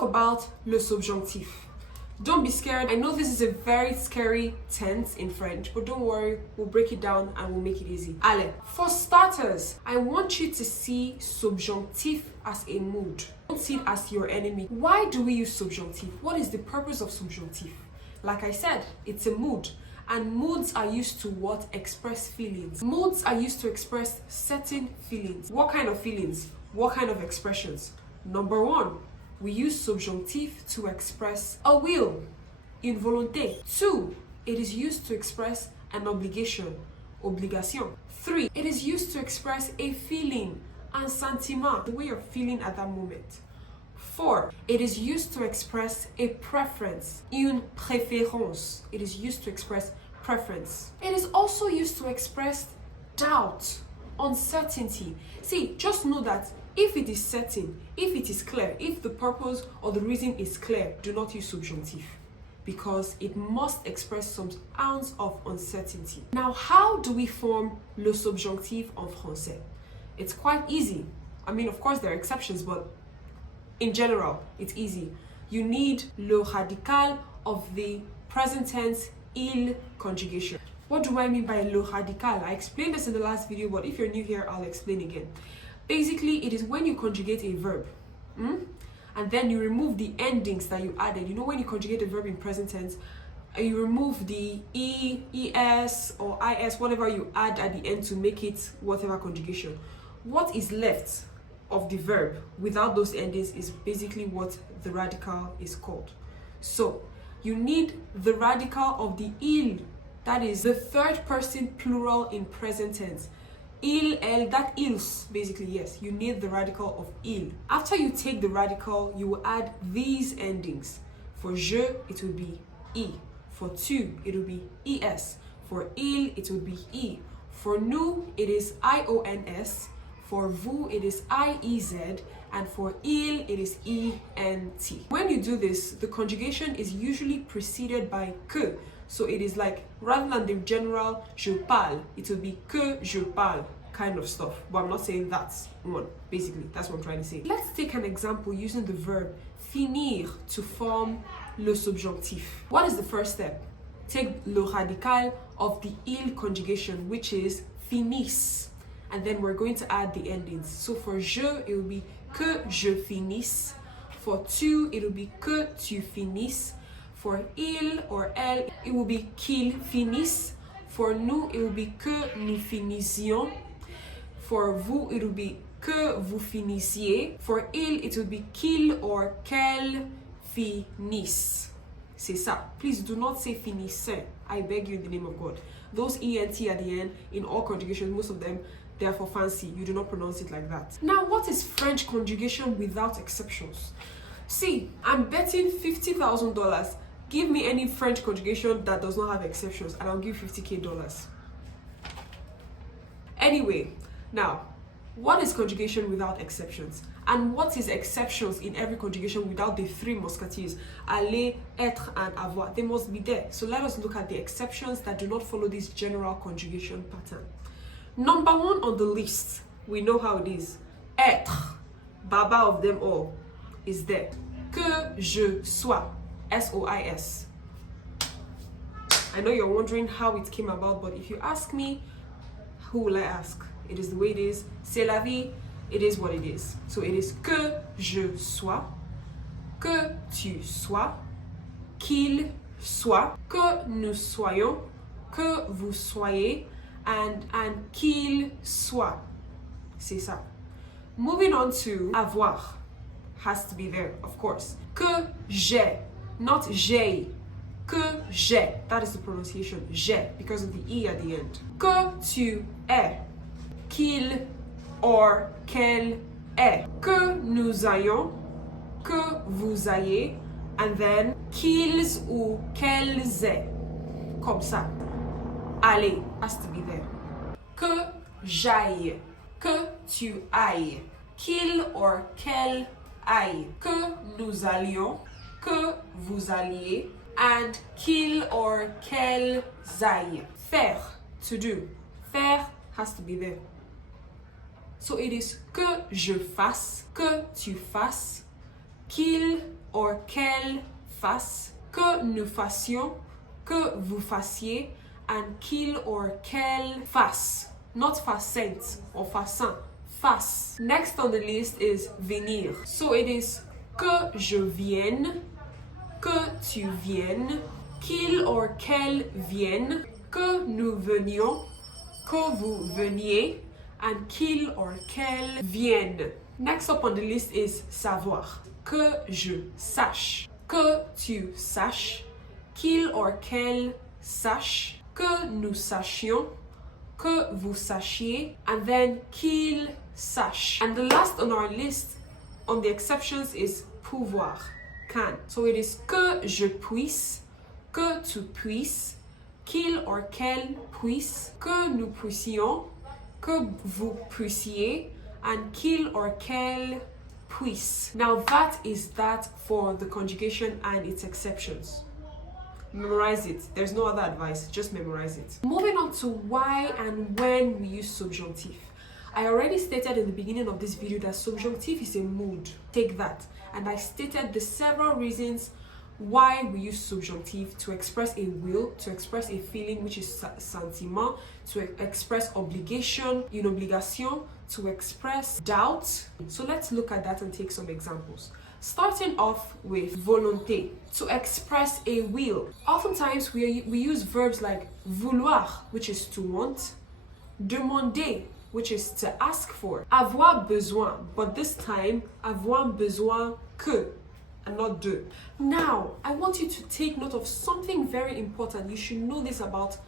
talk about le subjonctif. Don't be scared. I know this is a very scary tense in French, but don't worry, we'll break it down and we'll make it easy. Allez, for starters, I want you to see subjunctif as a mood. Don't see it as your enemy. Why do we use subjunctif? What is the purpose of subjunctif? Like I said, it's a mood. And moods are used to what? Express feelings. Moods are used to express certain feelings. What kind of feelings? What kind of expressions? Number one, we use subjunctif to express a will, une volonté. 2, it is used to express an obligation, obligation. 3, it is used to express a feeling, un sentiment, the way you're feeling at that moment. 4, it is used to express a preference, une préférence. It is used to express preference. It is also used to express doubt, uncertainty. See, just know that if it is certain, if it is clear, if the purpose or the reason is clear, do not use subjunctif because it must express some ounce of uncertainty. Now, how do we form le subjonctif en français? It's quite easy. I mean, of course, there are exceptions, but in general, it's easy. You need le radical of the present tense il conjugation. What do I mean by le radical? I explained this in the last video, but if you're new here, I'll explain again. Basically, it is when you conjugate a verb, and then you remove the endings that you added. You know, when you conjugate a verb in present tense, you remove the es or is, whatever you add at the end to make it whatever conjugation. What is left of the verb without those endings is basically what the radical is called. So you need the radical of the il, that is the third person plural in present tense. Il, elle, that ils, basically, yes, you need the radical of il. After you take the radical, you will add these endings. For je, it will be I. For tu, it will be es. For il, it will be I. For nous, it is ions. For vous, it is iez. And for il, it is ent. When you do this, the conjugation is usually preceded by que. So it is like, rather than the general je parle, it will be que je parle kind of stuff. But I'm not saying that's one. Basically, that's what I'm trying to say. Let's take an example using the verb finir to form le subjonctif. What is the first step? Take le radical of the il conjugation, which is finisse. And then we're going to add the endings. So for je, it will be que je finisse. For tu, it will be que tu finisses. For il or elle, it will be qu'il finisse. For nous, it will be que nous finissions. For vous, it will be que vous finissiez. For il, it will be qu'il or qu'elle finisse. C'est ça. Please do not say finissent. I beg you in the name of God. Those ent at the end, in all conjugations, most of them, they are for fancy. You do not pronounce it like that. Now, what is French conjugation without exceptions? See, I'm betting $50,000. Give me any French conjugation that does not have exceptions and I'll give $50,000. Anyway, now, what is conjugation without exceptions? And what is exceptions in every conjugation without the three musketeers? Aller, être, and avoir. They must be there. So let us look at the exceptions that do not follow this general conjugation pattern. Number one on the list, we know how it is. Être, baba of them all, is there. Que je sois. SOIS. I know you're wondering how it came about, but if you ask me, who will I ask? It is the way it is. C'est la vie. It is what it is. So it is que je sois, que tu sois, qu'il soit, que nous soyons, que vous soyez, and qu'il soit. C'est ça. Moving on to avoir. Has to be there, of course. Que j'ai. Not j'ai, que j'ai. That is the pronunciation, j'ai, because of the E at the end. Que tu es, qu'il or qu'elle est. Que nous ayons, que vous ayez, and then qu'ils ou qu'elles aient. Comme ça. Aller has to be there. Que j'aille, que tu ailles, qu'il or qu'elle aille. Que nous allions, que vous alliez, and qu'il or qu'elles aillent. Faire, to do. Faire has to be there. So it is que je fasse, que tu fasses, qu'il or qu'elle fasse, que nous fassions, que vous fassiez, and qu'il or qu'elle fasse. Not fassent or fassant, fasse. Next on the list is venir. So it is que je vienne, que tu viennes, qu'il or qu'elle vienne, que nous venions, que vous veniez, and qu'il or qu'elle vienne. Next up on the list is savoir. Que je sache, que tu saches, qu'il or qu'elle sache, que nous sachions, que vous sachiez, and then qu'il sache. And the last on our list on the exceptions is pouvoir, can. So it is que je puisse, que tu puisses, qu'il or qu'elle puisse, que nous puissions, que vous puissiez, and qu'il or qu'elle puisse. Now that is that for the conjugation and its exceptions. Memorize it. There's no other advice, just memorize it. Moving on to why and when we use subjunctive. I already stated in the beginning of this video that subjunctive is a mood. Take that. And I stated the several reasons why we use subjunctive: to express a will, to express a feeling, which is sentiment, to express obligation, une obligation, to express doubt. So let's look at that and take some examples. Starting off with volonté, to express a will. Oftentimes we use verbs like vouloir, which is to want, demander, which is to ask for, avoir besoin, but this time avoir besoin que and not de. Now, I want you to take note of something very important. You should know this about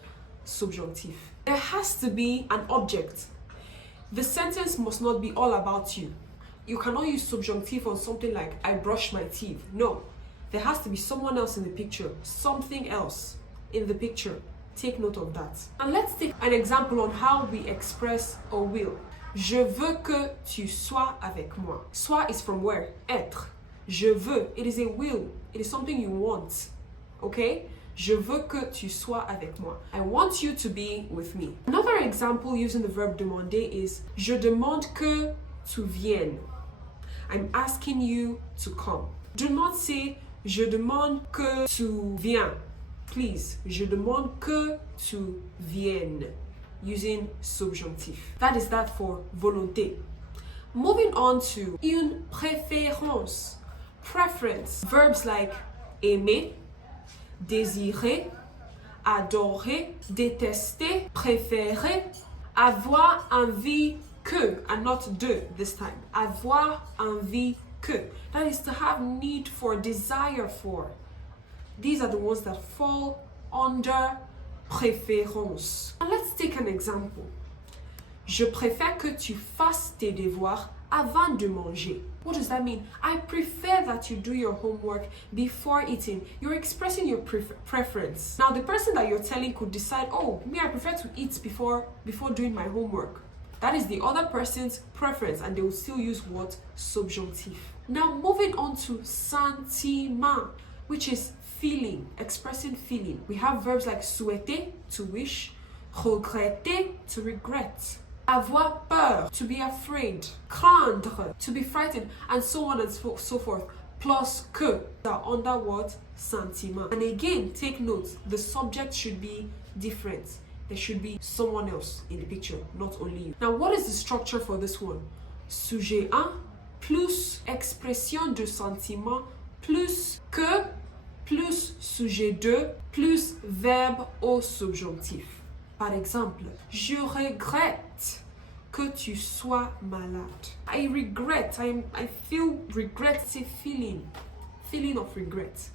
subjunctive. There has to be an object. The sentence must not be all about you. You cannot use subjunctive on something like I brush my teeth. No, there has to be someone else in the picture, something else in the picture. Take note of that. And let's take an example on how we express a will. Je veux que tu sois avec moi. Sois is from where? Être. Je veux. It is a will. It is something you want. Okay? Je veux que tu sois avec moi. I want you to be with me. Another example using the verb demander is je demande que tu viennes. I'm asking you to come. Do not say je demande que tu viennes. Please, je demande que tu viennes, using subjunctif. That is that for volonté. Moving on to une préférence, preference. Verbs like aimer, désirer, adorer, détester, préférer, avoir envie que, and not de this time. Avoir envie que. That is to have need for, desire for. These are the ones that fall under préférence. And let's take an example. Je préfère que tu fasses tes devoirs avant de manger. What does that mean? I prefer that you do your homework before eating. You're expressing your preference. Now, the person that you're telling could decide, oh, me, I prefer to eat before doing my homework. That is the other person's preference, and they will still use what? Subjunctive. Now, moving on to sentiment, which is feeling, expressing feeling. We have verbs like souhaiter, to wish, regretter, to regret, avoir peur, to be afraid, craindre, to be frightened, and so on and so forth. Plus que are under what? Sentiment. And again, take note, the subject should be different. There should be someone else in the picture, not only you. Now, what is the structure for this one? Sujet 1 plus expression de sentiment plus que plus sujet 2 plus verbe au subjonctif. Par exemple, je regrette que tu sois malade. I regret, I feel regret, c'est feeling of regret.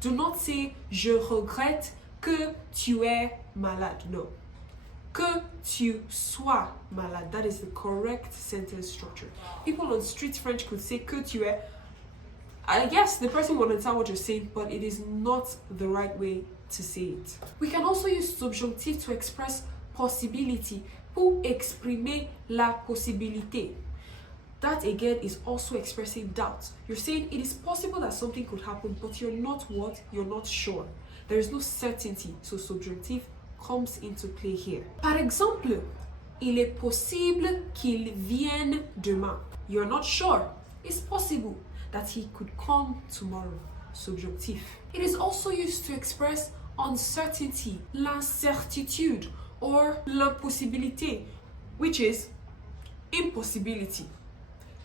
Do not say je regrette que tu es malade. No. Que tu sois malade. That is the correct sentence structure. People on street French could say que tu es. I guess the person will understand what you're saying, but it is not the right way to say it. We can also use subjunctive to express possibility. Pour exprimer la possibilité. That again is also expressing doubt. You're saying it is possible that something could happen, but you're not what? You're not sure. There is no certainty. So subjunctive comes into play here. Par exemple, il est possible qu'il vienne demain. You're not sure. It's possible that he could come tomorrow. Subjunctif. It is also used to express uncertainty, l'incertitude, or l'impossibilité, which is impossibility.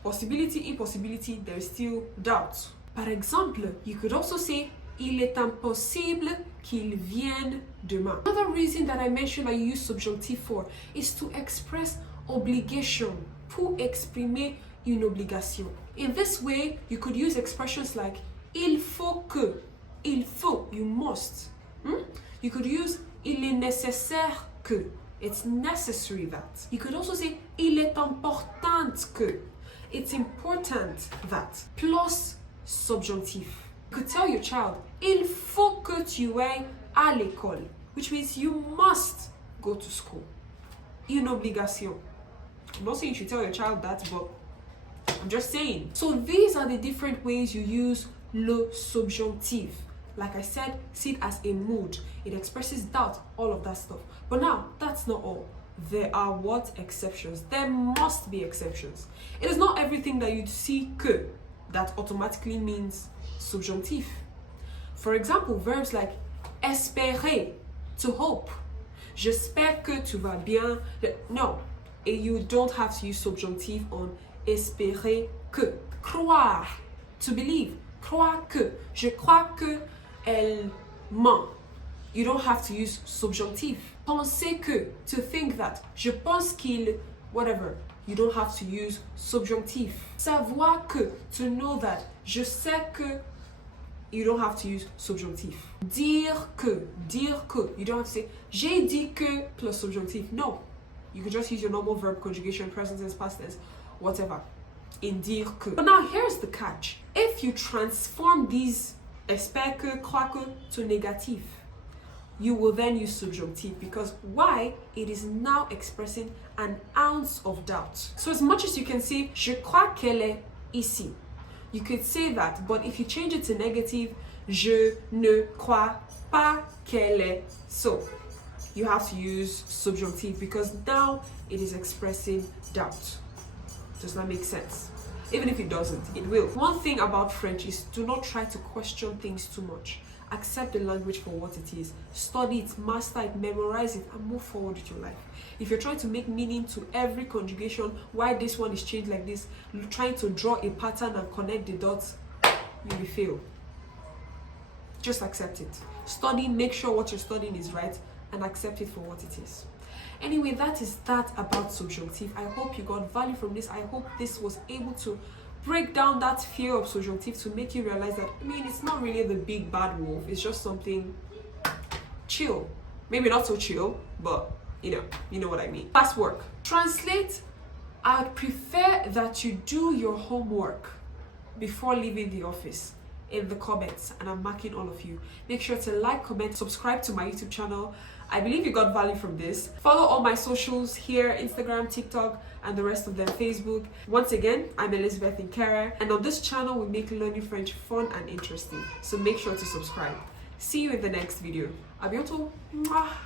Possibility, impossibility, there is still doubt. Par exemple, you could also say il est impossible qu'il vienne demain. Another reason that I mentioned I use subjunctif for is to express obligation, pour exprimer une obligation. In this way, you could use expressions like il faut que, il faut, you must. You could use il est nécessaire que, it's necessary that. You could also say il est important que, it's important that. Plus subjunctif. You could tell your child il faut que tu ailles à l'école, which means you must go to school. Une obligation. I'm not saying you should tell your child that, but I'm just saying. So these are the different ways you use le subjonctif. Like I said, see it as a mood. It expresses doubt, all of that stuff. But now, that's not all. There are what? Exceptions. There must be exceptions. It is not everything that you see que that automatically means subjunctif. For example, verbs like espérer, to hope. J'espère que tu vas bien. No, you don't have to use subjunctif on espérer que. Croire, to believe. Croire que. Je crois que elle ment. You don't have to use subjunctif. Penser que, to think that. Je pense qu'il, whatever. You don't have to use subjunctif. Savoir que, to know that. Je sais que. You don't have to use subjunctif. Dire que, you don't have to say j'ai dit que plus subjunctif. No, you can just use your normal verb conjugation, present tense, past tense, whatever. In dire que. But now here's the catch. If you transform these espère que, croire que to négatif, you will then use subjunctif because why? It is now expressing an ounce of doubt. So as much as you can say je crois qu'elle est ici, you could say that, but if you change it to negative, je ne crois pas qu'elle est. So you have to use subjunctive because now it is expressing doubt. Does that make sense? Even if it doesn't, it will. One thing about French is do not try to question things too much. Accept the language for what it is. Study it, master it, memorize it, and move forward with your life. If you're trying to make meaning to every conjugation, why this one is changed like this, trying to draw a pattern and connect the dots, you will fail. Just accept it. Study, make sure what you're studying is right, and accept it for what it is. Anyway, that is that about subjunctive. I hope you got value from this. I hope this was able to break down that fear of subjunctive to make you realize that, I mean, it's not really the big bad wolf. It's just something chill. Maybe not so chill, but you know what I mean. Last work. Translate, I'd prefer that you do your homework before leaving the office in the comments, and I'm marking all of you. Make sure to like, comment, subscribe to my YouTube channel. I believe you got value from this. Follow all my socials here, Instagram, TikTok, and the rest of them, Facebook. Once again, I'm Elizabeth Nkera, and on this channel, we make learning French fun and interesting. So make sure to subscribe. See you in the next video. À bientôt. Mwah.